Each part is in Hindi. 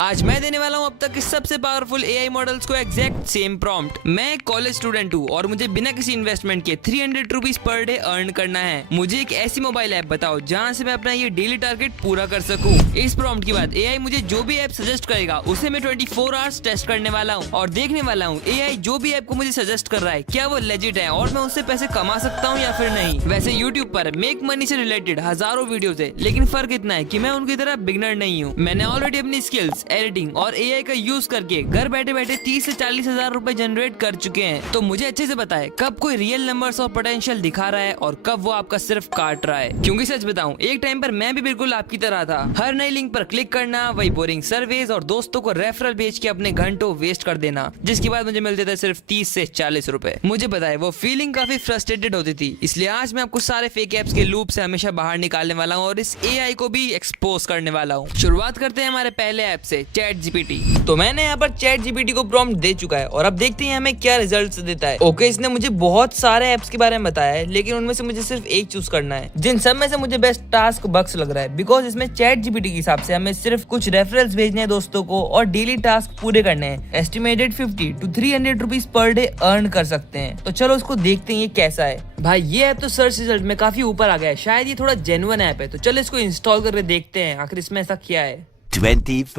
आज मैं देने वाला हूँ अब तक के सबसे पावरफुल एआई मॉडल्स को एग्जैक्ट सेम प्रॉम्प्ट। मैं एक कॉलेज स्टूडेंट हूँ और मुझे बिना किसी इन्वेस्टमेंट के 300 रुपीज पर डे अर्न करना है। मुझे एक ऐसी मोबाइल ऐप बताओ जहाँ से मैं अपना ये डेली टारगेट पूरा कर सकूँ। इस प्रॉम्प्ट के बाद एआई मुझे जो भी ऐप सजेस्ट करेगा उसे मैं 24 आवर्स टेस्ट करने वाला हूँ और देखने वाला हूँ एआई जो भी ऐप को मुझे सजेस्ट कर रहा है क्या वो लेजिट है और मैं उससे पैसे कमा सकता हूँ या फिर नहीं। वैसे यूट्यूब पर मेक मनी से रिलेटेड हजारों वीडियोस है, लेकिन फर्क इतना है कि मैं उनकी तरह बिगनर नहीं हूँ। मैंने ऑलरेडी अपनी स्किल्स, एडिटिंग और एआई का यूज करके घर बैठे बैठे 30 से 40 हजार रुपए जनरेट कर चुके हैं। तो मुझे अच्छे से पता है कब कोई रियल नंबर्स और पोटेंशियल दिखा रहा है और कब वो आपका सिर्फ काट रहा है। क्योंकि सच बताऊं, एक टाइम पर मैं भी बिल्कुल आपकी तरह था। हर नई लिंक पर क्लिक करना, वही बोरिंग सर्वेज और दोस्तों को रेफरल भेज के अपने घंटों वेस्ट कर देना, जिसके बाद मुझे मिलते थे सिर्फ 30 से 40 रुपए। मुझे पता है वो फीलिंग काफी फ्रस्ट्रेटेड होती थी, इसलिए आज मैं आपको सारे फेक एप्स के लूप से हमेशा बाहर निकालने वाला हूँ और इस एआई को भी एक्सपोज करने वाला हूँ। शुरुआत करते हैं हमारे पहले ऐप से, चैट जीपीटी। तो मैंने यहाँ पर चैट जीपीटी को प्रॉम्प्ट दे चुका है और अब देखते हैं हमें क्या रिजल्ट्स देता है। ओके, इसने मुझे बहुत सारे ऐप्स के बारे में बताया है, लेकिन उनमें से मुझे सिर्फ एक चूज करना है, जिन सब में से मुझे बेस्ट टास्क बक्स लग रहा है। बिकॉज इसमें चैट जीपीटी के हिसाब से हमें सिर्फ कुछ रेफरल्स भेजने हैं दोस्तों को और डेली टास्क पूरे करने हैं। Estimated 50 to 300 rupees per day earn कर सकते हैं। तो चलो उसको देखते हैं ये कैसा है। भाई ये ऐप तो सर्च रिजल्ट में काफी ऊपर आ गया है, शायद ये थोड़ा जेन्युइन ऐप है। तो चलो इसको इंस्टॉल करके देखते हैं आखिर इसमें ऐसा क्या है। 24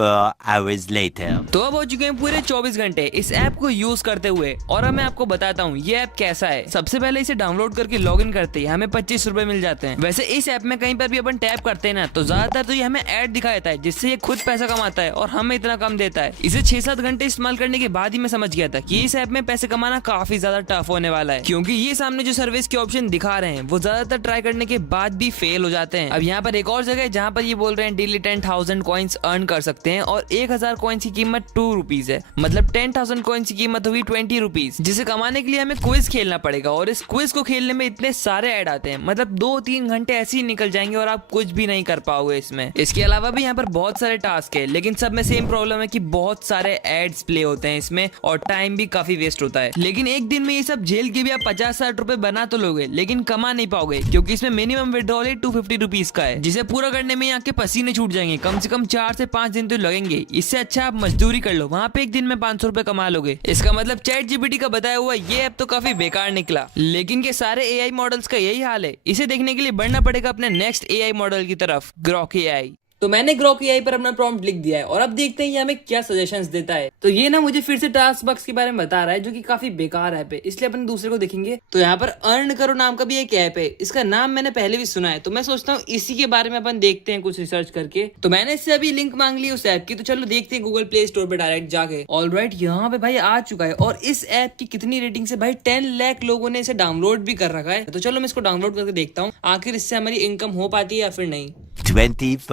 hours later. तो अब हो चुके हैं पूरे 24 घंटे इस ऐप को यूज करते हुए और अब मैं आपको बताता हूँ ये ऐप कैसा है। सबसे पहले इसे डाउनलोड करके लॉगिन करते ही हमें 25 रुपए मिल जाते हैं। वैसे इस ऐप में कहीं पर भी अपन टैप करते हैं ना तो ज्यादातर तो ये हमें ऐड दिखा देता है, जिससे ये खुद पैसा कमाता है और हमें इतना कम देता है। इसे 6-7 घंटे इस्तेमाल करने के बाद ही मैं समझ गया था कि इस ऐप में पैसे कमाना काफी ज्यादा टफ होने वाला है, क्योंकि ये सामने जो सर्विस के ऑप्शन दिखा रहे हैं वो ज्यादातर ट्राई करने के बाद भी फेल हो जाते हैं। अब यहाँ पर एक और जगह है जहाँ पर ये बोल रहे हैं डेली 10,000 कॉइन्स अर्न कर सकते हैं और 1000 कॉइन्स की कीमत 2 रुपीज है, मतलब 10,000 कॉइन्स की कीमत हुई 20 रुपीज, जिसे कमाने के लिए हमें क्विज खेलना पड़ेगा और इस क्विज को खेलने में इतने सारे ऐड आते हैं, मतलब 2-3 घंटे ऐसे ही निकल जाएंगे और आप कुछ भी नहीं कर पाओगे इसमें। इसके अलावा भी यहाँ पर बहुत सारे टास्क है, लेकिन सब में सेम प्रॉब्लम है कि बहुत सारे एड्स प्ले होते हैं इसमें और टाइम भी काफी वेस्ट होता है। लेकिन एक दिन में ये सब झेल के भी आप 50-60 रुपए बना तो लोगे, लेकिन कमा नहीं पाओगे, क्योंकि इसमें मिनिमम विड्रॉल 250 रुपीज का है, जिसे पूरा करने में यहाँ के पसीने छूट जाएंगे। कम से कम 4 से 5 दिन तो लगेंगे। इससे अच्छा आप मजदूरी कर लो, वहाँ पे एक दिन में 500 रुपए कमा लोगे। इसका मतलब चैट जीपीटी का बताया हुआ ये ऐप तो काफी बेकार निकला। लेकिन ये सारे एआई मॉडल्स का यही हाल है। इसे देखने के लिए बढ़ना पड़ेगा अपने नेक्स्ट एआई मॉडल की तरफ, ग्रॉक एआई। तो मैंने ग्रॉक एआई पर अपना प्रॉम्प्ट लिख दिया है और अब देखते हैं ये हमें क्या सजेशंस देता है। तो ये ना मुझे फिर से टास्क बक्स के बारे में बता रहा है, जो कि काफी बेकार ऐप है, इसलिए अपन दूसरे को देखेंगे। तो यहाँ पर अर्न करो नाम का भी एक ऐप है, इसका नाम मैंने पहले भी सुना है, तो मैं सोचता हूँ इसी के बारे में अपन देखते हैं कुछ रिसर्च करके। तो मैंने इससे अभी लिंक मांग ली उस ऐप की, तो चलो देखते हैं गूगल प्ले स्टोर पे डायरेक्ट जाके। ऑलराइट, यहाँ पे भाई आ चुका है और इस ऐप की कितनी रेटिंग से भाई 10 लाख लोगों ने इसे डाउनलोड भी कर रखा है। तो चलो मैं इसको डाउनलोड करके देखता हूँ आखिर इससे हमारी इनकम हो पाती है या फिर नहीं। 24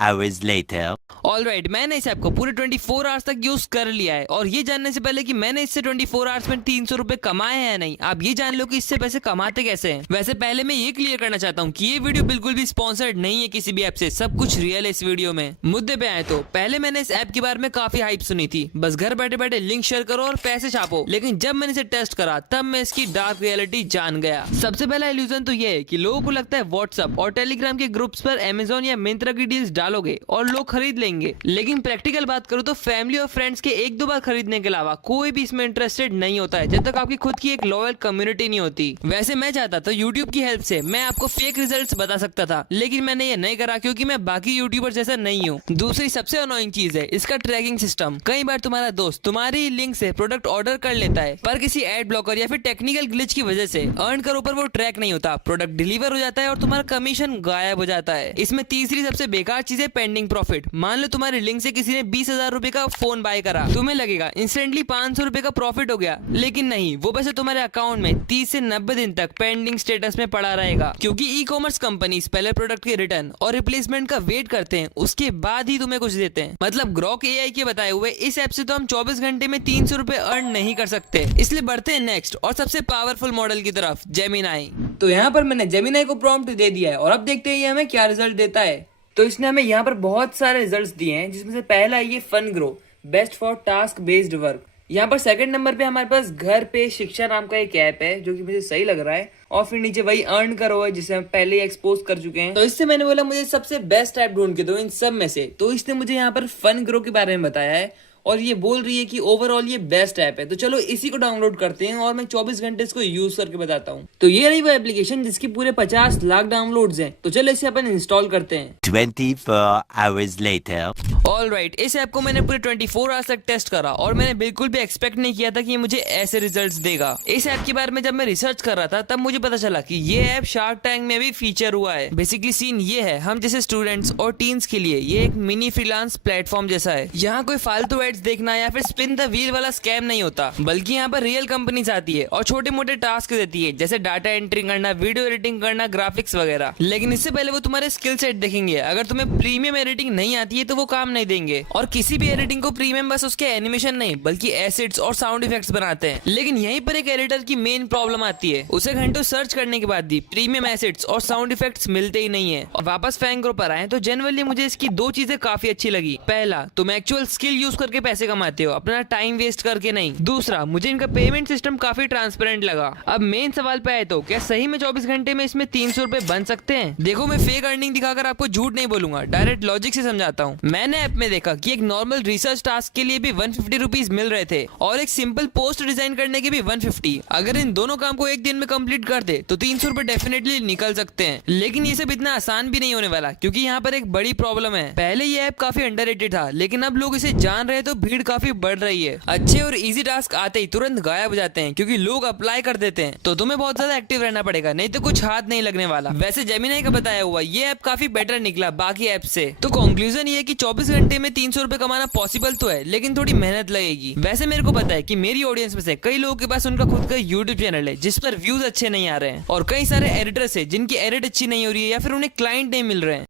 hours later. ऑलराइट, मैंने इस ऐप को पूरे 24 आवर्स तक यूज कर लिया है और ये जानने से पहले कि मैंने इससे 24 आवर्स में 300 रुपए कमाए हैं या नहीं, आप ये जान लो कि इससे पैसे कमाते कैसे हैं। वैसे पहले मैं ये क्लियर करना चाहता हूँ कि ये वीडियो बिल्कुल भी स्पॉन्सर्ड नहीं है किसी भी ऐप से, सब कुछ रियल है इस वीडियो में। मुद्दे पे आए तो पहले मैंने इस ऐप के बारे में काफी हाइप सुनी थी, बस घर बैठे बैठे लिंक शेयर करो और पैसे छापो। लेकिन जब मैंने इसे टेस्ट करा तब मैं इसकी डार्क रियलिटी जान गया। सबसे पहला इल्यूजन तो ये है कि लोगों को लगता है व्हाट्सएप और टेलीग्राम के ग्रुप्स पर अमेजोन या मिंत्रा की डील्स डालोगे और लोग खरीद लेंगे, लेकिन प्रैक्टिकल बात करो तो फैमिली और फ्रेंड्स के 1-2 बार खरीदने के अलावा कोई भी इसमें इंटरेस्टेड नहीं होता है, जब तक आपकी खुद की एक लॉयल कम्युनिटी नहीं होती। वैसे मैं चाहता तो यूट्यूब की हेल्प से मैं आपको फेक रिजल्ट्स बता सकता था, लेकिन मैंने ये नहीं करा क्योंकि मैं बाकी यूट्यूबर जैसा नहीं हूँ। दूसरी सबसे अनोइंग चीज है इसका ट्रैकिंग सिस्टम। कई बार तुम्हारा दोस्त तुम्हारी लिंक से प्रोडक्ट ऑर्डर कर लेता है, पर किसी एड ब्लॉकर या फिर टेक्निकल ग्लिच की वजह से अर्न करो पर वो ट्रैक नहीं होता, प्रोडक्ट डिलीवर हो जाता है और तुम्हारा कमीशन गायब हो जाता है। इसमें तीसरी सबसे बेकार चीज है पेंडिंग प्रॉफिट। मान लो तुम्हारी लिंक से किसी ने 20,000 रुपए का फोन बाय करा, तुम्हें लगेगा इंस्टेंटली 500 रुपए का प्रॉफिट हो गया, लेकिन नहीं, वो पैसे तुम्हारे अकाउंट में 30 से 90 दिन तक पेंडिंग स्टेटस में पड़ा रहेगा, क्योंकि ई कॉमर्स कंपनीज पहले प्रोडक्ट के रिटर्न और रिप्लेसमेंट का वेट करते हैं, उसके बाद ही तुम्हें कुछ देते हैं। मतलब ग्रॉक एआई के बताए हुए इस ऐप से तो हम 24 घंटे में 300 रुपए अर्न नहीं कर सकते। इसलिए बढ़ते हैं नेक्स्ट और सबसे पावरफुल मॉडल की तरफ, जेमिनाई। तो यहाँ पर मैंने जेमिनाई को प्रॉम्प्ट दे दिया है और अब देखते हैं ये हमें क्या रिजल्ट देता है। तो इसने हमें यहाँ पर बहुत सारे रिजल्ट्स दिए हैं, जिसमें से पहला है ये fun grow, best for task based work. यहाँ पर सेकंड नंबर पे हमारे पास घर पे शिक्षा नाम का एक ऐप है जो कि मुझे सही लग रहा है। और फिर नीचे वही अर्न करो है जिसे हम पहले ही एक्सपोज कर चुके हैं। तो इससे मैंने बोला मुझे सबसे बेस्ट ऐप ढूंढ के दो इन सब में से। तो इसने मुझे यहाँ पर फन ग्रो के बारे में बताया है और ये बोल रही है कि ओवरऑल ये बेस्ट ऐप है। तो चलो इसी को डाउनलोड करते हैं और मैं 24 घंटे इसको यूज करके बताता हूँ। तो ये रही वो एप्लीकेशन जिसकी पूरे 50 लाख डाउनलोड्स हैं। तो चलो इसे अपन इंस्टॉल करते हैं। 24 hours later. ऑलराइट, इस ऐप को मैंने पूरे 24 आवर्स तक टेस्ट करा और मैंने बिल्कुल भी एक्सपेक्ट नहीं किया था कि ये मुझे ऐसे रिजल्ट्स देगा। इस ऐप के बारे में जब मैं रिसर्च कर रहा था तब मुझे पता चला कि ये ऐप शार्क टैंक में भी फीचर हुआ है। बेसिकली सीन ये है, हम जैसे स्टूडेंट्स और टीन्स के लिए ये एक मिनी फ्रीलांस प्लेटफॉर्म जैसा है। यहाँ कोई फालतू एड्स देखना या फिर स्पिन द व्हील वाला स्कैम नहीं होता, बल्कि यहाँ पर रियल कंपनीज आती है और छोटे मोटे टास्क देती है जैसे डाटा एंट्री करना, वीडियो एडिटिंग करना, ग्राफिक्स वगैरह। लेकिन इससे पहले वो तुम्हारे स्किल सेट देखेंगे। अगर तुम्हें प्रीमियम एडिटिंग नहीं आती है तो वो काम नहीं देंगे। और किसी भी एडिटिंग को प्रीमियम बस उसके एनिमेशन नहीं बल्कि एसिड्स और साउंड इफेक्ट्स बनाते हैं। लेकिन यहीं पर एक एडिटर की मेन प्रॉब्लम आती है, उसे घंटों सर्च करने के बाद भी प्रीमियम एसिड्स और साउंड इफेक्ट्स मिलते ही नहीं है। और वापस फैंग्रो पर आए तो जनरली मुझे इसकी दो चीजें काफी अच्छी लगी। पहला, तुम एक्चुअल स्किल यूज करके पैसे कमाते हो, अपना टाइम वेस्ट करके नहीं। दूसरा, मुझे इनका पेमेंट सिस्टम काफी ट्रांसपेरेंट लगा। अब मेन सवाल पे आए तो क्या सही में 24 घंटे में इसमें 300 रुपए बन सकते हैं? देखो, मैं फेक अर्निंग दिखाकर आपको झूठ नहीं बोलूंगा, डायरेक्ट लॉजिक से समझाता हूँ। मैंने ऐप में देखा कि एक नॉर्मल रिसर्च टास्क के लिए भी 150 रुपीज मिल रहे थे और एक सिंपल पोस्ट डिजाइन करने के भी 150। अगर इन दोनों काम को एक दिन में कंप्लीट कर दे तो 300 रुपए डेफिनेटली निकल सकते हैं। लेकिन ये सब इतना आसान भी नहीं होने वाला, क्योंकि यहाँ पर एक बड़ी प्रॉब्लम है। पहले ये ऐप काफी अंडररेटेड था, लेकिन अब लोग इसे जान रहे हैं तो भीड़ काफी बढ़ रही है। अच्छे और इजी टास्क आते ही तुरंत गायब हो जाते हैं क्योंकि लोग अप्लाई कर देते हैं। तो तुम्हें बहुत ज्यादा एक्टिव रहना पड़ेगा, नहीं तो कुछ हाथ नहीं लगने वाला। वैसे जेमिनी का बताया हुआ ये ऐप काफी बेटर निकला बाकी ऐप से। तो कंक्लूजन ये है कि 24 घंटे में 300 रुपए कमाना पॉसिबल तो है, लेकिन थोड़ी मेहनत लगेगी। वैसे मेरे को पता है कि मेरी ऑडियंस में से कई लोगों के पास उनका खुद का यूट्यूब चैनल है जिस पर व्यूज अच्छे नहीं आ रहे हैं और कई सारे एडिटर्स है जिनकी एडिट अच्छी नहीं हो रही है या फिर उन्हें क्लाइंट नहीं मिल रहे हैं।